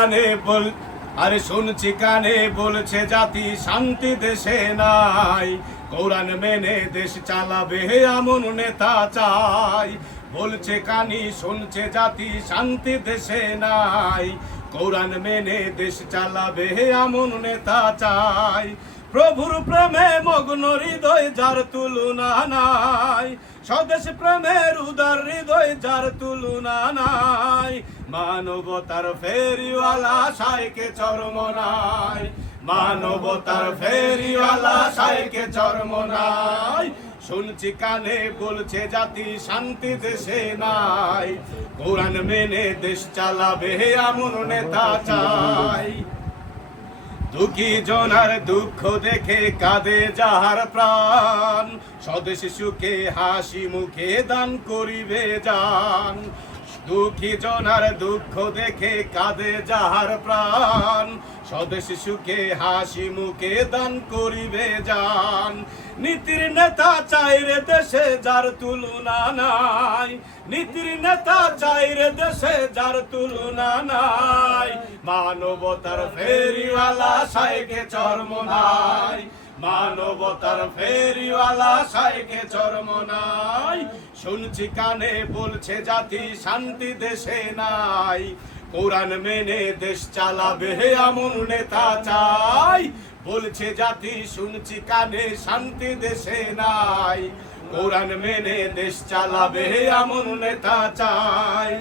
কানে বল আরে শুনছি কানে বলছে জাতি শান্তি দেশে নাই, কোরআন মেনে দেশ চালাবে এমন নেতা চাই। বলছে কানি শুনছে জাতি শান্তি দেশে নাই, কোরআন মেনে দেশ চালাবে এমন নেতা চাই। প্রভুর প্রেমে মগ্ন হৃদয় যার তুলনা নাই, স্বদেশ প্রেমের উদার হৃদয় যার তুলনা নাই। মানবতার ফেরিওয়ালা সাইকে চরমনাই, মানবতার ফেরিওয়ালা সাইকে চরমনাই। শুনছি কানে বলছে জাতি শান্তি দেশে নাই, কোরআন মেনে দেশ চালাবে এমন নেতা চাই। দুঃখী জনার দুঃখ দেখে কাঁদে যাহার প্রাণ, স্বদেশ সুখে হাসি মুখে দান করিবে জান। দুঃখী জনার দুঃখ দেখে কাঁদে যাহার প্রাণ, স্বদেশ সুখে হাসি মুখে দান করিবে জান। নীতির নেতা চাই রে দেশে যার তুলনা নাই, নীতির নেতা চাই রে দেশে যার তুলনা নাই। মানবতার ফেরিওয়ালা সাইকে চরমনাই, মানবতার ফেরিওয়ালা সাইকে চরমনাই। শুনছি কানে বলছে জাতি শান্তি দেশে নাই, কোরআন মেনে দেশ চালাবে এমন নেতা চাই। বলছে জাতি শুনছি কানে শান্তি দেশে নাই, কোরআন মেনে দেশ চালাবে এমন নেতা চাই।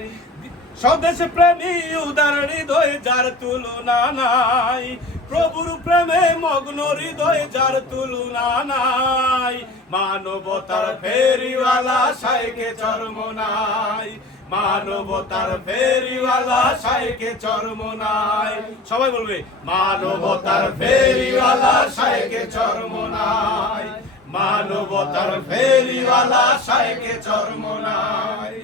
স্বদেশ প্রেমী উদার হৃদয় যার তুলনা নাই, প্রভুর প্রেমে মগ্ন হৃদয় যার তুলনা নাই। মানবতার ফেরিওয়ালা সাইকে চরমনাই, মানবতার ফেরিওয়ালা সাইকে চরমনাই। সবাই বলবে মানবতার ফেরিওয়ালা সাইকে চরমনাই, মানবতার ফেরিওয়ালা সাইকে চরমনাই।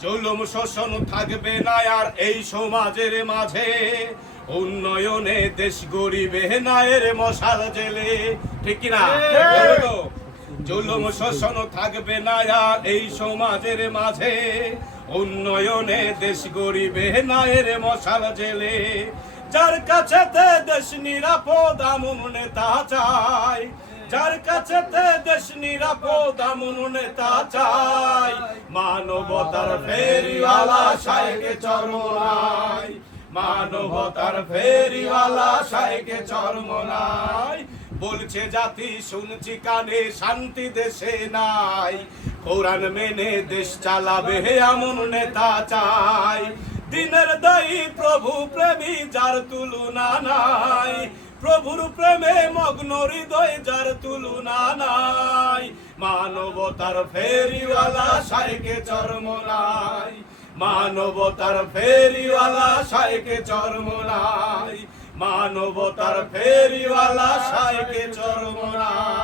জুলুম শোষণ থাকবে না আর এই সমাজের মাঝে, উন্নয়নে দেশ গড়িবে নায়ের মশাল জেলে। ঠিক কিনা? জুলুম শোষণ থাকবে না আর এই সমাজের মাঝে, উন্নয়নে দেশ গড়িবে নায়ের মশাল জেলে। যার কাছে দেশ নিরাপদ এমন নেতা চাই, যার কাছে দেশ নিরাপদ এমন নেতা চাই। মানবতার ফেরিওয়ালা সাইকে চরমনাই, মানবতার ফেরিওয়ালা সাইকে চরমনাই। বলছে জাতি শুনছি কানে শান্তি দেশে নাই, কোরআন মেনে দেশ চালাবে এমন নেতা চাই। দিনের দায়ী প্রভু প্রেমী যার তুলনা নাই, প্রভুর প্রেমে মগ্ন হৃদয় যার তুলনা নাই। মানবতার ফেরিওয়ালা সাইকে চরমনাই, মানবতার ফেরিওয়ালা সাইকে চরমনাই, মানবতার ফেরিওয়ালা সাইকে চরমনাই।